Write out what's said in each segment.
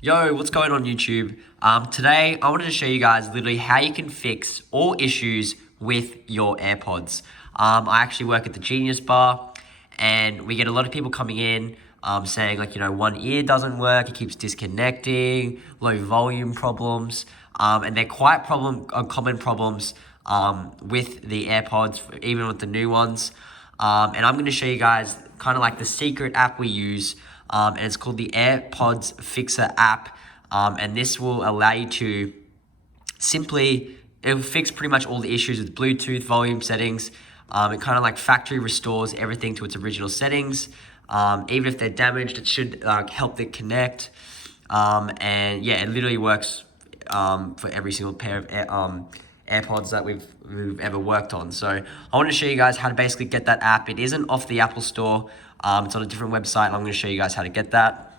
Yo, what's going on YouTube? Today I wanted to show you guys literally how you can fix all issues with your AirPods. I actually work at the Genius Bar and we get a lot of people coming in saying like, one ear doesn't work, it keeps disconnecting, low volume problems, and they're quite common problems with the AirPods, even with the new ones. And I'm going to show you guys kind of like the secret app we use, and it's called the AirPods Fixer app. And this will allow you to it'll fix pretty much all the issues with Bluetooth volume settings. It kind of like factory restores everything to its original settings. Even if they're damaged, it should help it connect. And yeah, it literally works for every single pair of AirPods that we've ever worked on. So I want to show you guys how to basically get that app. It isn't off the Apple Store. It's on a different website. I'm going to show you guys how to get that.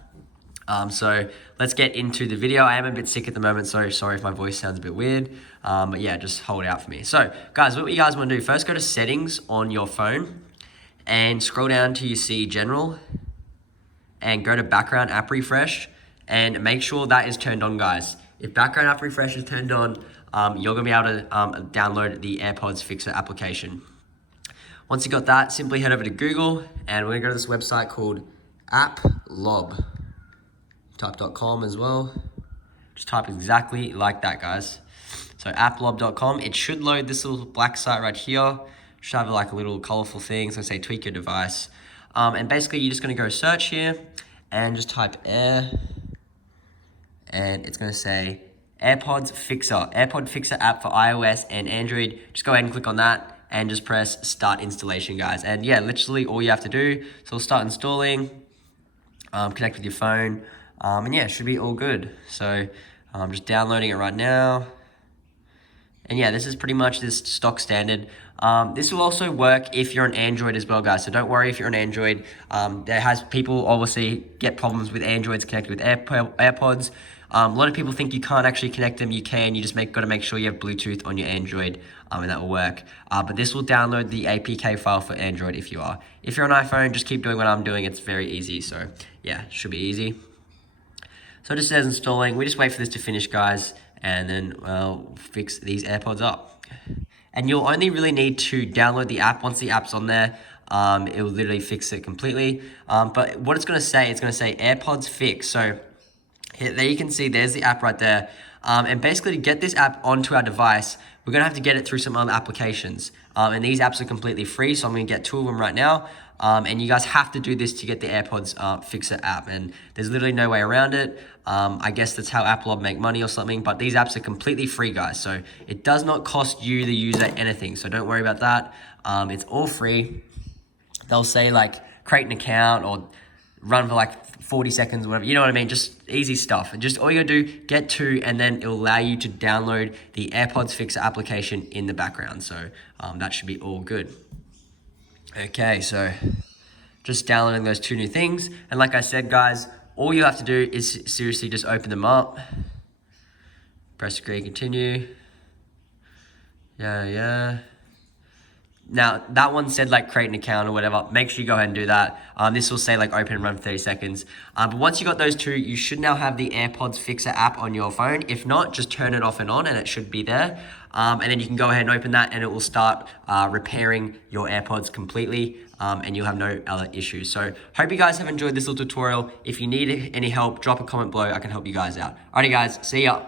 So let's get into the video. I am a bit sick at the moment, so sorry if my voice sounds a bit weird. But yeah, just hold out for me. So guys, what you guys want to do, first go to settings on your phone and scroll down to you see general and go to background app refresh and make sure that is turned on, guys. If background app refresh is turned on, you're gonna be able to download the AirPods Fixer application. Once you got that, simply head over to Google and we're gonna go to this website called applob. Type.com as well. Just type exactly like that, guys. So applob.com. It should load this little black site right here. Should have like a little colorful thing. So say tweak your device. And basically you're just gonna go search here and just type air. And it's gonna say AirPods Fixer. AirPod Fixer app for iOS and Android. Just go ahead and click on that and just press start installation, guys. And yeah, literally all you have to do. So it'll start installing, connect with your phone. And yeah, it should be all good. So I'm just downloading it right now. And yeah, this is pretty much this stock standard. This will also work if you're on Android as well, guys. So don't worry if you're on Android. People obviously get problems with Androids connected with AirPods. A lot of people think you can't actually connect them. You can. You just got to make sure you have Bluetooth on your Android, and that will work. But this will download the APK file for Android if you are. If you're on iPhone, just keep doing what I'm doing. It's very easy. So yeah, should be easy. So it just says installing. We just wait for this to finish, guys, and then we'll fix these AirPods up. And you'll only really need to download the app. Once the app's on there, it will literally fix it completely. But what it's going to say, AirPods Fix. So here, there you can see there's the app right there. And basically to get this app onto our device, we're going to have to get it through some other applications. And these apps are completely free, so I'm going to get 2 of them right now. And you guys have to do this to get the AirPods Fixer app. And there's literally no way around it. I guess that's how Apple make money or something. But these apps are completely free, guys. So it does not cost you, the user, anything. So don't worry about that. It's all free. They'll say like create an account or run for like 40 seconds, whatever, you know what I mean? Just easy stuff. And just all you gotta do, get 2, and then it'll allow you to download the AirPods Fixer application in the background. So that should be all good. Okay, so just downloading those 2 new things. And like I said, guys, all you have to do is seriously just open them up. Press agree, continue. Yeah. Now, that one said like create an account or whatever. Make sure you go ahead and do that. This will say like open and run for 30 seconds. But once you got those 2, you should now have the AirPods Fixer app on your phone. If not, just turn it off and on and it should be there. And then you can go ahead and open that and it will start repairing your AirPods completely. And you'll have no other issues. So hope you guys have enjoyed this little tutorial. If you need any help, drop a comment below. I can help you guys out. Alrighty guys, see ya.